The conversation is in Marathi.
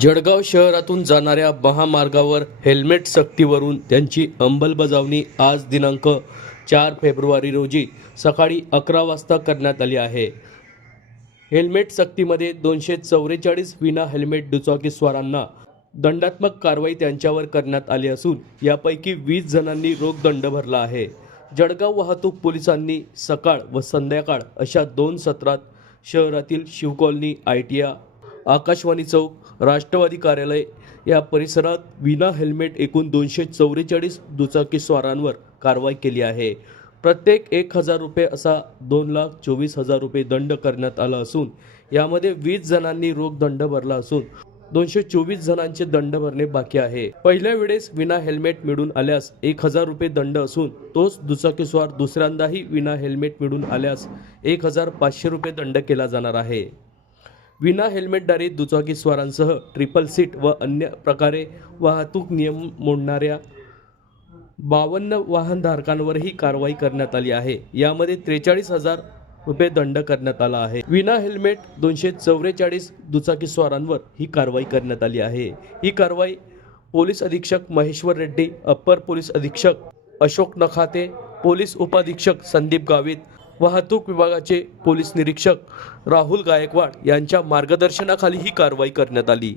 जळगाव शहरातून जाणाऱ्या महामार्गावर हेल्मेट सक्तीवरून त्यांची अंमलबजावणी आज दिनांक चार फेब्रुवारी रोजी सकाळी अकरा वाजता करण्यात आली आहे. हेल्मेट सक्तीमध्ये दोनशे चौवेचाळीस विना हेल्मेट दुचाकीस्वारांना दंडात्मक कारवाई त्यांच्यावर करण्यात आली असून यापैकी वीस जणांनी रोख दंड भरला आहे. जळगाव वाहतूक पोलिसांनी सकाळ व संध्याकाळ अशा दोन सत्रात शहरातील शिवकॉलनी आय टी आकाशवाणी चौक राष्ट्रवादी कार्यालय या परिसरात विना हेल्मेट एकूण दोनशे चौवेचाळीस दुचाकीस्वारांवर कारवाई केली आहे. प्रत्येक एक हजार रुपये असा दोन लाख चोवीस हजार रुपये दंड करण्यात आला असून यामध्ये वीस जणांनी रोख दंड भरला असून दोनशे चोवीस जणांचे दंड भरणे बाकी आहे. पहिल्या वेळेस विना हेल्मेट मिळून आल्यास एक हजार रुपये दंड असून तोच दुचाकीस्वार दुसऱ्यांदाही विना हेल्मेट मिळून आल्यास एक हजार पाचशे रुपये दंड केला जाणार आहे. विना हेल्मेटद्वारे दुचाकीस्वारांसह ट्रिपल सीट व अन्य प्रकारे वाहतूक नियम मोडणाऱ्या बावन्न वाहनधारकांवरही कारवाई करण्यात आली आहे. यामध्ये त्रेचाळीस हजार रुपये दंड करण्यात आला आहे. विना हेल्मेट दोनशे चौवेचाळीस दुचाकीस्वारांवर ही कारवाई करण्यात आली आहे. ही कारवाई पोलीस अधीक्षक महेश्वर रेड्डी अप्पर पोलीस अधीक्षक अशोक नखाते पोलीस उपाधीक्षक संदीप गावित वाहतूक विभागाचे पोलीस निरीक्षक राहुल गायकवाड यांच्या मार्गदर्शनाखाली ही कारवाई करण्यात आली.